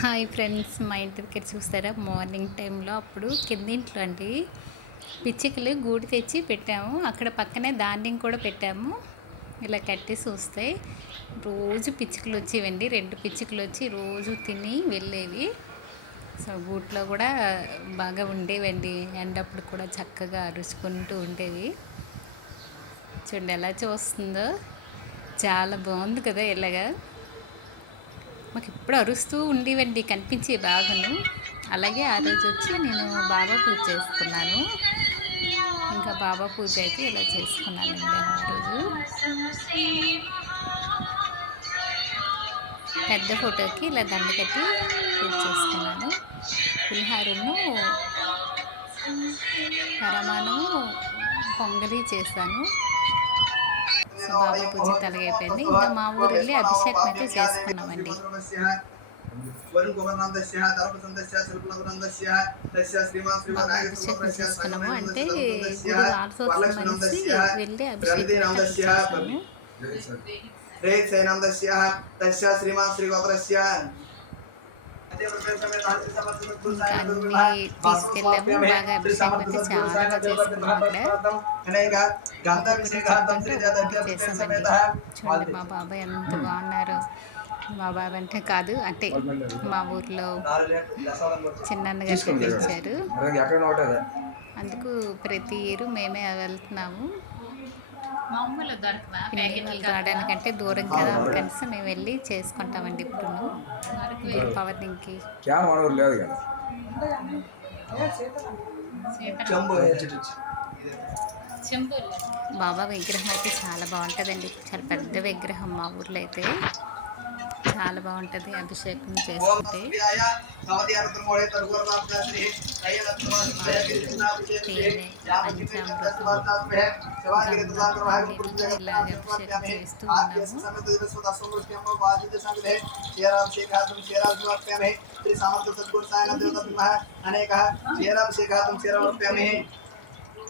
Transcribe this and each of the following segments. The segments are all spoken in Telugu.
హాయ్ ఫ్రెండ్స్ మా ఇంటి దగ్గర చూస్తారా? మార్నింగ్ టైంలో అప్పుడు కిందింట్లో అండి పిచ్చికలు గూడు తెచ్చి పెట్టాము. అక్కడ పక్కనే ధాన్యం కూడా పెట్టాము. ఇలా కట్టి చూస్తే రోజు పిచ్చుకలు వచ్చేవండి. రెండు పిచ్చుకలు వచ్చి రోజు తిని వెళ్ళేవి. సో గూట్లో కూడా బాగా ఉండేవండి. ఎండప్పుడు కూడా చక్కగా అరుచుకుంటూ ఉండేవి. చూడండి ఎలా చూస్తుందో. చాలా బాగుంది కదా ఇలాగా. మాకు ఇప్పుడు అరుస్తూ ఉండేవండి కనిపించే బాగాను. అలాగే ఆ రోజు వచ్చి నేను బాబా పూజ చేసుకున్నాను. ఇంకా బాబా పూజ అయితే ఇలా చేసుకున్నానండి ఆ రోజు. పెద్ద ఫోటోకి ఇలా దండ కట్టి పూజ చేసుకున్నాను. పులిహారును పరమాణము పొంగలి చేశాను. సో బాబా పూజ తలగైపోయింది. ఇంకా మా ఊరు వెళ్ళి అభిషేకం అయితే చేసుకున్నామండి అభిషేకం చేసుకున్నాము. అంటే వారసోత్సవం అనేసి వెళ్ళి అభిషేకం తస్య శ్రీమాన్ శ్రీగోత్రస్య ఇంకా అన్ని తీసుకెళ్ళాము బాగా అభిషేకం అయితే చాలా చేసుకున్నాము అక్కడ చేసామండి చూడండి మా బాబాయ్ ఎంత బాగున్నారు మా బాబాయ్ అంటే కాదు అంటే మా ఊర్లో చిన్నన్న గారు పిలిచారు ఎక్కడ ఒకటే అందుకు ప్రతి ఇయర్ మేమే వెళ్తున్నాము. పిల్లలు రావడానికంటే దూరం కదా. అందుకని మేము వెళ్ళి చేసుకుంటామండి ఇప్పుడు. ఊరు లేదు కదా. బాబా విగ్రహం అయితే చాలా బాగుంటుందండి. చాలా పెద్ద విగ్రహం మా ఊర్లో అయితే. చాలా బాగుంటుంది అభిషేకం చేసుకుంటే తేనె పంచామృతం ఇలాగ అభిషేకం చేస్తూ ఉన్నాము అనేక క్షీరాభిషేకార్థం క్షీరమర్ప్యామి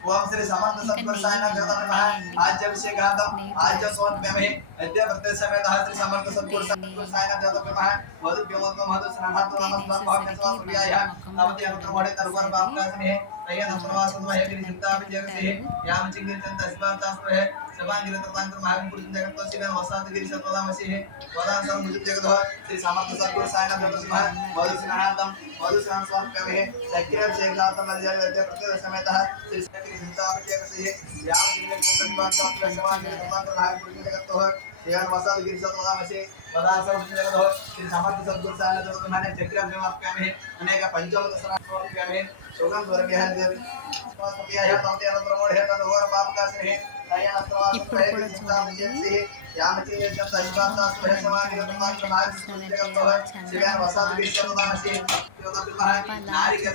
ओम श्री समर्थ सत्पुरुषाय नमः नमः आज जब से गातम आज जब सोन में में अद्य प्रत्यय समय तः श्री समर्थ सत्पुरुषाय नमः नमः बहुत व्यवस्था महत्व स्नानात्म नमस्कार भाग्य स्वास्थ्य आया नमते हम तुम्हारे तरवर बाप का स्नेह तया प्रवासम हैगिरि चिंतापि जगसे याम चिंगिरि चंत अस्मातास्म है सर्वांगिरततांकर मागं पुरुषं जगतस्य न वसातगिरि सर्वदामसि है वदासं मुजुं जगतः श्री समर्थ सद्गुरु सायन प्रतस्म मधुसिंहार्थं मधुसिंहां स्वाम कवे शक्राभिषेकार्थं मध्यं वैद्य प्रत्यय समेतः श्री चिंतापि जगसे याम चिंगिरि चंत अस्मातास्म सर्वांगिरततांकर मागं पुरुषं देहार वासा गिर सत्वदा वशे वदा सर्व जगतो श्री समर्थ सद्गुरु साहब तो तुम्हारे चक्र में आपका में अनेक पंचम दशरा स्वर्ग का में सोगम स्वर्ग है देव पापिया है तम तेरा प्रमोद है तद और पाप का से याम के नारिकल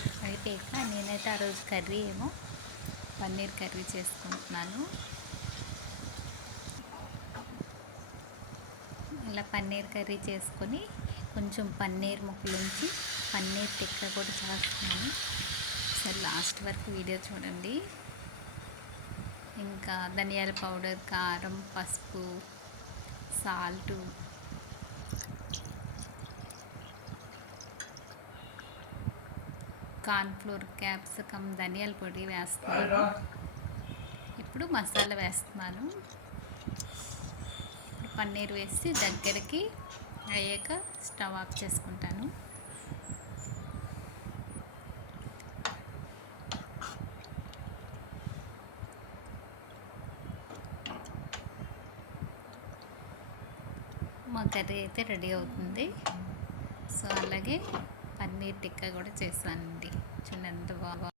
అయిపోయాక నేనైతే ఆ రోజు కర్రీ ఏమో పన్నీర్ కర్రీ చేసుకుంటున్నాను. ఇలా పన్నీర్ కర్రీ చేసుకొని కొంచెం పన్నీర్ ముక్కలుంచి పన్నీర్ టిక్క కూడా చేస్తున్నాను. సరే లాస్ట్ వరకు వీడియో చూడండి. ఇంకా ధనియాల పౌడర్ కారం పసుపు సాల్టు కార్న్ఫ్లోర్ క్యాప్సికమ్ ధనియాల పొడి వేస్తున్నాను. ఇప్పుడు మసాలా వేస్తున్నాను. పన్నీర్ వేసి దగ్గరికి అయ్యాక స్టవ్ ఆఫ్ చేసుకుంటాను. మా కర్రీ అయితే రెడీ అవుతుంది. సో అలాగే పన్నీర్ టిక్కా కూడా చేశానండి. చూడండి ఎంత బాగా